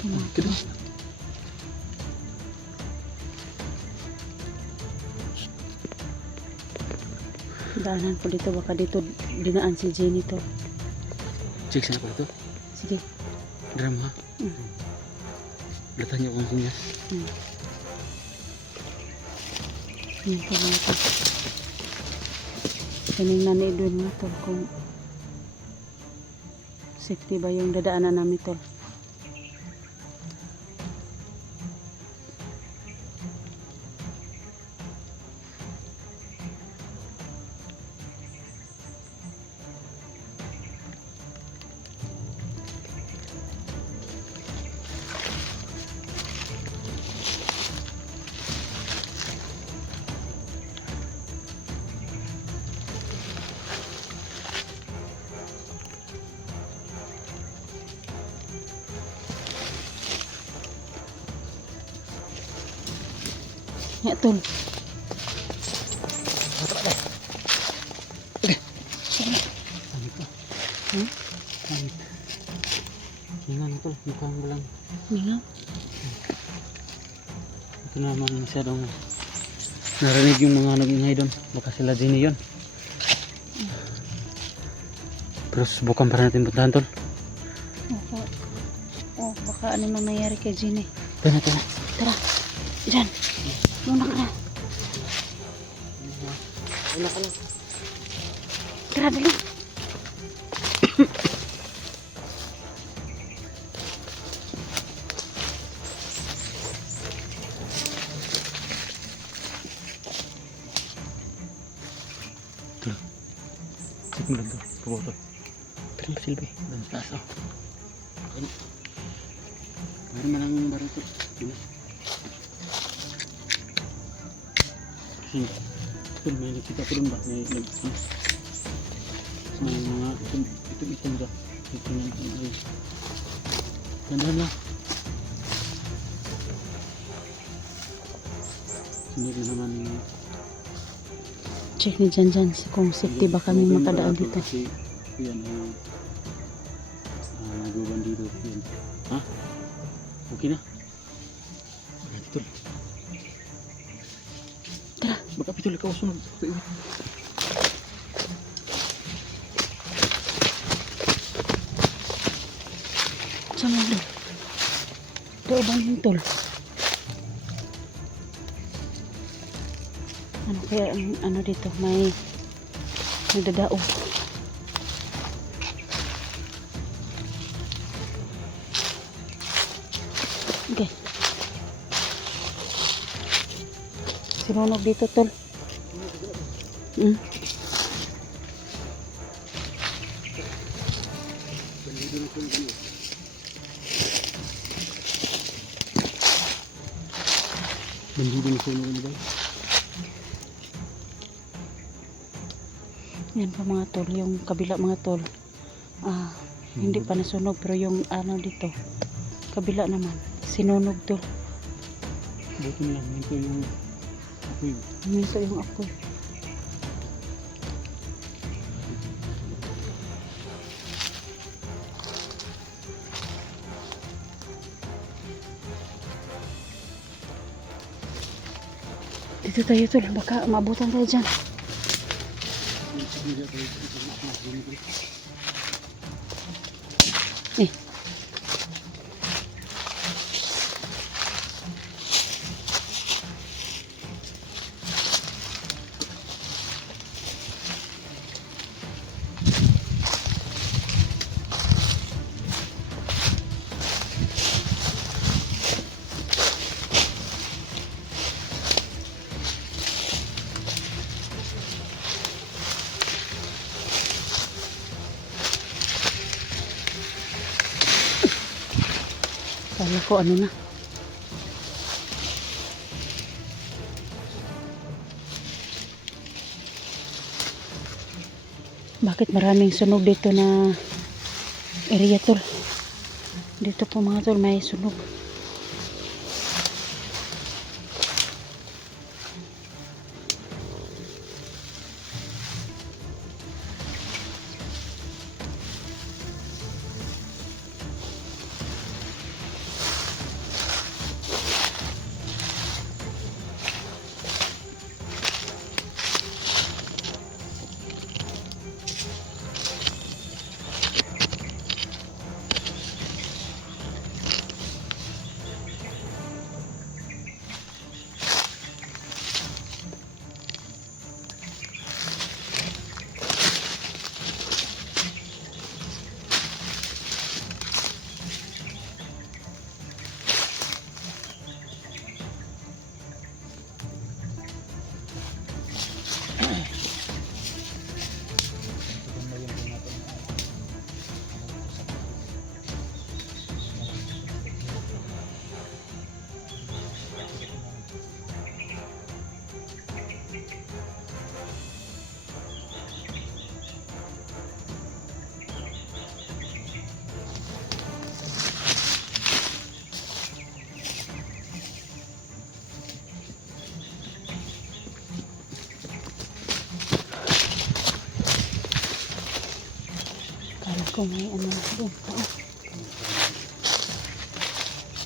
Kira. Daanan ko dito, baka dito dinaan si Jenny to. Check sana pa ito. Sige. Drama ha. Latan niyo kung sinyas. Yan po mga tol. Kanina ni Edwin mga tol kung safety ba yung dadaanan namin tol. Ya tol. Pangit pa. Pangit. Hingan ito. Mukhang walang. Mingaw. Ito naman masyadong narinig yung mga nag-ingay doon. Baka sila Jenny yun. Pero subukan pa natin puntahan tol. Baka ano nang nangyari kay Jenny. Tara. Tara. Diyan. Muna ka na. Wala ka lang. Tara, dali. Tol. Check mo lang to. Pabotol. Pero masilbi. Doon taas oh. Ano? Meron man ang barito. Sino? Kasi tol, may nakita ko doon ba? May mga itom ba? Ito na ay. Gandahan lang. Hindi na naman Check ni Jan kung safety ba kami makadaan dito. kasi yan nagawan dito yan. Ha? Okay na? Tol. Tara. Baka pitol ikaw sunod. Saan mo doon? Doon ba yung tol? Ano kaya ang ano dito? May nagdadao. Okay. Sinunog dito tol. Bandido na siya mga nilagay. Yan pa mga tol, yung kabila mga tol. Hindi pa nasunog pero yung ano dito, kabila naman, sinunog tol. Buti lang, ito yung apoy. Minto yung apoy. Dito tayo tol, baka maabutan tayo dyan. Kala ko ano na. Bakit maraming sunog dito na area tol? Dito po mga tol may sunog. kung may ano doon. Oo.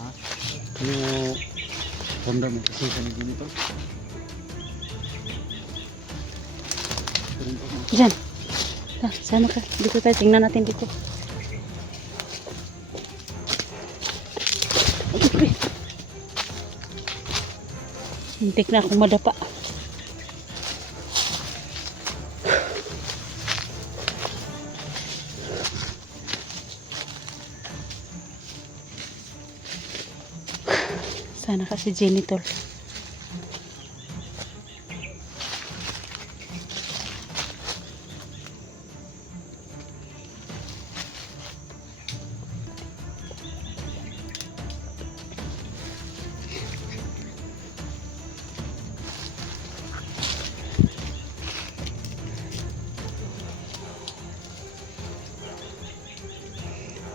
Ha? Yung Honda may kasi sa naging ito. Diyan. Sana ka. Dito tayo. Tingnan natin dito. Hintik na akong madapa. Sana kasi Jenny tol.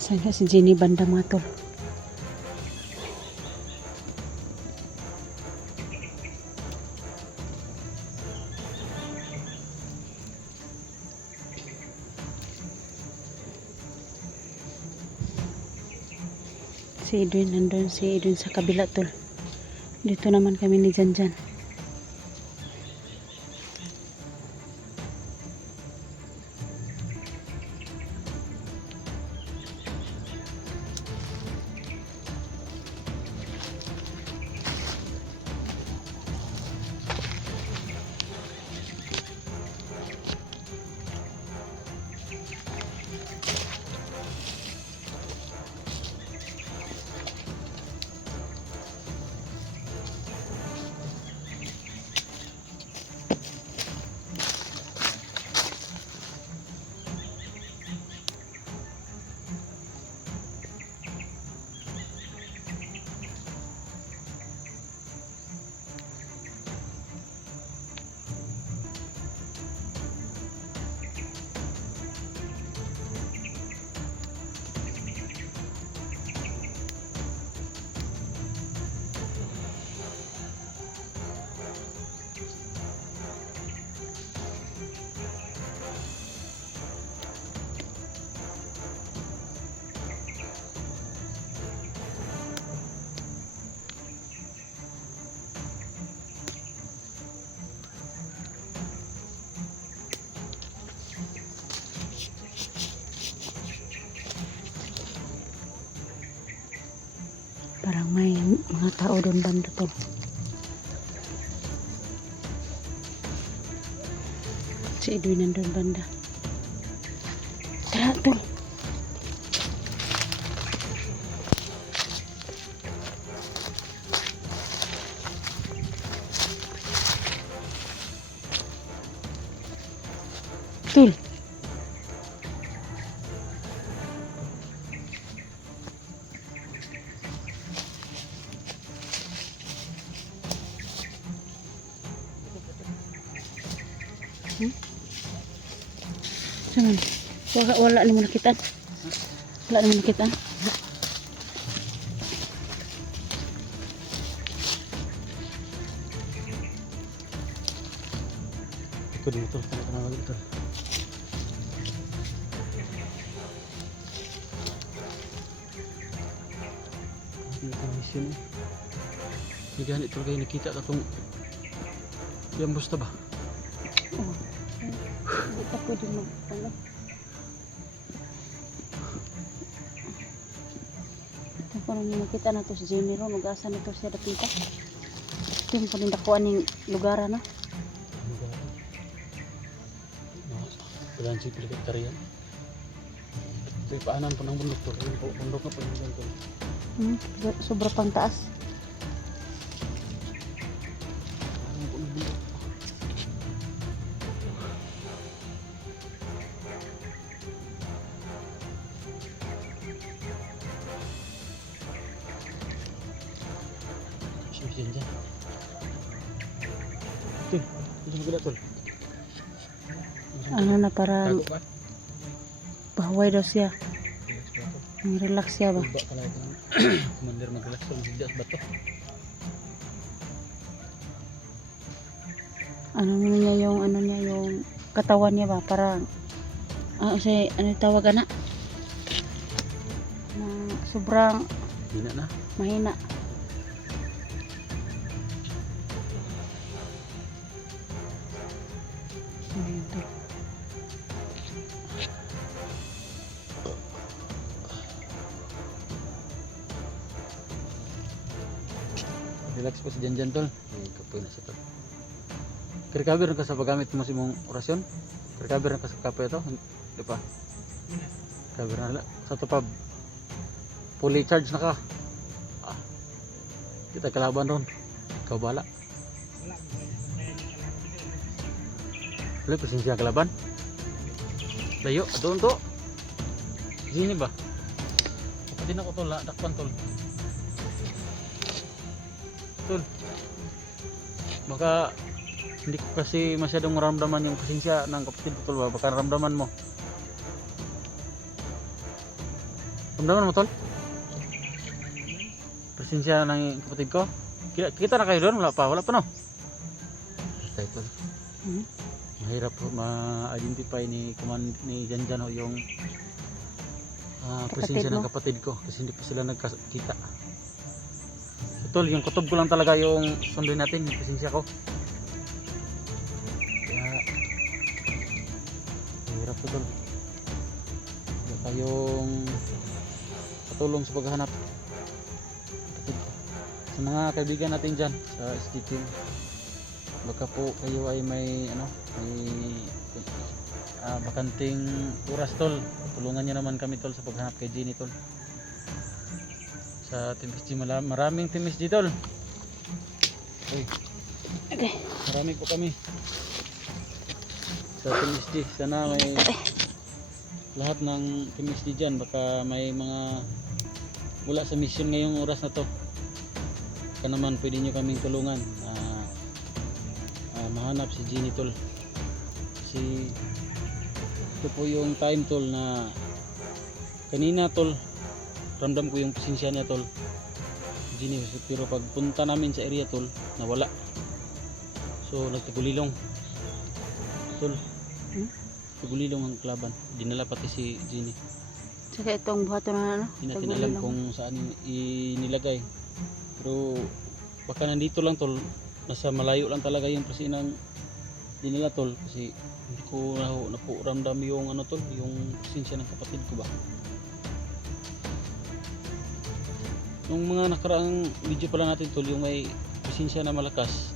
Sana si Jenny banda mga tol. Si Edwin nandun, si Edwin sa kabila tol. Dito naman kami ni Janjan. Parang may mga tao doon banda tol. Si Edwin nandun banda. Tara tol. Tol. Jangan. Wala naman nakitaan. Wala naman nakitaan. Ito dito, tengah-tengah lagi ito. Ito mission eh. Hindi ganit ito kayo nakita katong yung basta ba? Oh. Hindi pa pwede mag-ano. Ito pa naman nakita na ito si Jamie ron. Mag-asa na ito siya dapita. Ito yung panindakuan ng lugar na. Kailangan siya pilikat tariyan. Ito yung paanan po ng bundok to. Yung bundok na po yung ganito. Sobra pang taas. Paanan po ng bundok. Siya dyan. Ito, ito maganda tol. Ano na parang Tago ka? bahaway daw siya. Relax siya ba? Iba pala ito. Commander mag-relax to. Magsidas ba to? Ano niya yung katawan niya ba? Parang ano siya, ano yung tawag na? sobrang Hina na. mahina. Ayun, tol. Relax po si Janjan tol. Kapoy na siya tol. Recover na ka sa paggamit mo si mong orasyon? Recover na ka sa kapoy ito? Di pa? Recover na. Sa ito pa, fully charge na ka. Ah, kita kalaban ron. Ikaw bala. Wala, pasensya kalaban. Layo, doon to. Sini ba? Kapatid ako tol, dakpan tol. Tol. Baka hindi ko kasi masyadong maramdaman yung pasensya ng kapatid ko tol ba? Baka ramdaman mo. Ramdaman mo tol? Pasensya ng kapatid ko? Kita na kayo doon? Wala pa no? Tayo tol. Mahirap po ma-identify ni Janjan yung presensya ng kapatid ko kasi hindi pa sila nagkakita. Tol, yung kutob ko lang talaga yung sundin natin, yung presensya ko. Kaya mahirap po tol. Wala tayong patulong sa paghahanap kapatid ko. Sa mga kaibigan natin dyan sa SD team, baka po kayo ay may bakanting oras tol, tulungan nyo naman kami tol sa paghanap kay Jenny tol. Sa Team SD, maraming Team SD tol. Uy, Okay. marami po kami sa Team SD. Sana may lahat ng Team SD dyan, baka may mga wala sa mission ngayong oras na to, baka naman pwede nyo kaming tulungan mahanap si Jenny tol. Kasi ito po yung time tol na kanina tol, ramdam ko yung presensya niya tol, Jenny, pero pagpunta namin sa area tol, nawala. So nagtagulilong tol. Tagulilong ang klaban, dinala pati si Jenny. Saka itong buhaton na ano? Hindi natin alam kung saan inilagay, pero baka nandito lang tol, nasa malayo lang talaga yung presinang dinila tol, kasi hindi ko na po ramdam yung ano tol, yung presensya ng kapatid ko ba. Nung mga nakaraang video pala natin tol, yung may presensya na malakas,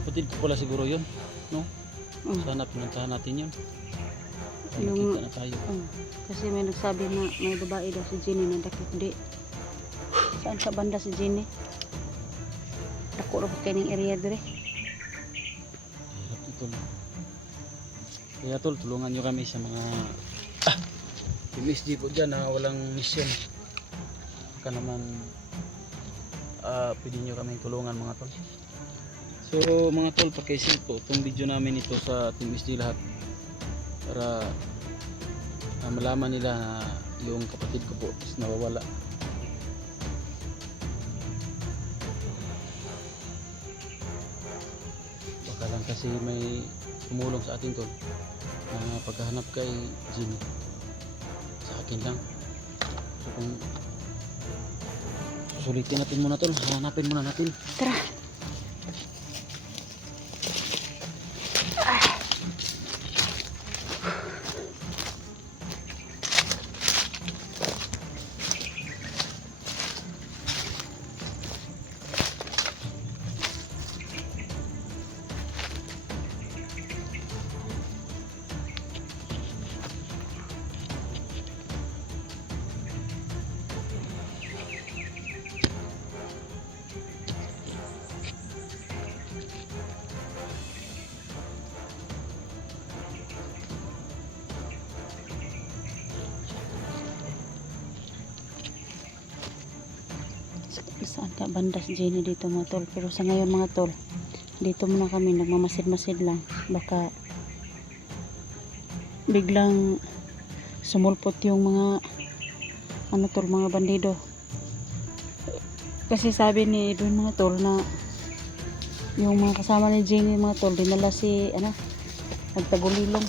kapatid ko pala siguro yun, no? Sana pinuntahan natin yun. Yung Nakita na tayo. kasi may nagsabi na may babae daw si Jenny na dakit. Di saan ka banda si Jenny? Dako ra kay ning area dire. Hirap ito. Kaya tol, tulungan nyo kami sa mga Team SD po dyan na walang mission. Baka naman pwede nyo kami tulungan mga tol. So mga tol, pakishare po itong video namin ito sa Team SD lahat, para malaman nila na yung kapatid ko po is nawawala. Baka lang kasi may tumulong sa atin tol na paghahanap kay Jenny, sa akin lang. So kung susulitin natin muna tol, hanapin muna natin. Tara. Saan ka banda si Jenny dito mga tol? Pero sa ngayon mga tol, dito muna kami nagmamasid-masid lang, baka biglang sumulpot yung mga ano tol, mga bandido. Kasi sabi ni Edwin mga tol na yung mga kasama ni Jenny mga tol, dinala si nagtagulilong.